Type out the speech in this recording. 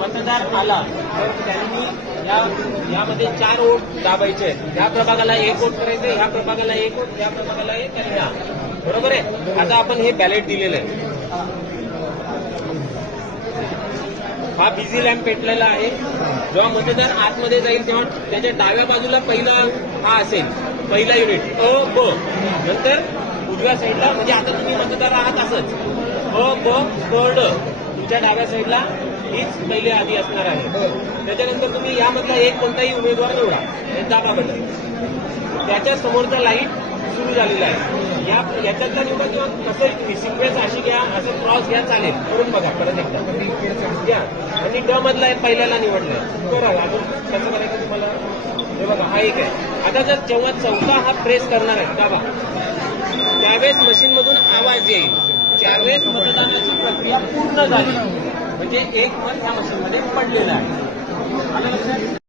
मतदार आला तर त्यांनी यामध्ये 4 वोट दाबायचे आहेत. ह्या प्रभागाला 1 वोट करायचे, ह्या प्रभागाला 1 वोट, ह्या प्रभागाला 1 आणि ह्या. बरोबर आहे. आता आपण हे बॅलेट दिलेलं आहे. हा बिझी लॅम्प पेटलेला आहे. जेव्हा मतदार आतमध्ये जाईल तेव्हा त्याच्या डाव्या बाजूला पहिला हा असेल, पहिला युनिट अ ब. नंतर उजव्या साईडला, म्हणजे आता तुम्ही मतदार आहात असंच अ ब क ड, तुमच्या डाव्या साईडला हीच पहिले आधी असणार आहे. त्याच्यानंतर तुम्ही यामधला एक कोणताही उमेदवार निवडा, दाबा बटन. त्याच्या समोरचा लाईट सुरू झालेला आहे. याच्यातला निवडा किंवा कसं सिक्वेन्स अशी घ्या, असं क्रॉस घ्या, चालेल. करून बघा परत एकदा घ्या. आणि ड मधला पहिल्याला निवडलाय करा. अजून कसं करायचं तुम्हाला हे बघा, हा एक आहे. आता जर जेव्हा चौथा हा प्रेस करणार आहे दाबा, त्यावेळेस मशीनमधून आवाज येईल. त्यावेळेस मतदानाची प्रक्रिया पूर्ण झाली, म्हणजे एक मत ह्या मशीनमध्ये पडलेलं आहे.